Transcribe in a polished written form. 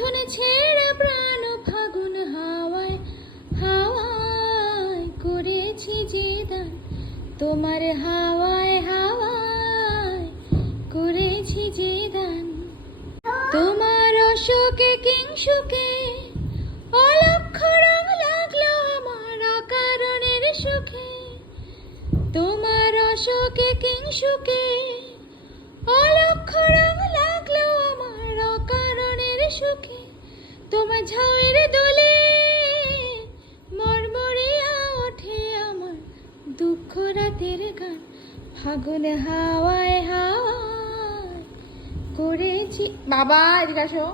বাঁধন ছেড়ে প্রাণ ফাগুন হাওয়ায় হাওয়ায় করেছি যে দান, তোমার হাওয়ায় হাওয়ায় করেছি যে দান। তোমার অশোকে কিংসুকে অলক্ষ রং লাগলো আমার অকারণের সুখে। তোমার অশোকে কিংসুকে অলক্ষ রং লাগলো আমার অকারণের সুখে। তোমার ঝাউয়ের দোলে মরমরিয়া ওঠে আমার দুঃখ রাতের গান, ফাগুন হাওয়ায় হাওয়ায় করেছি। বাবা এদিকে আসো।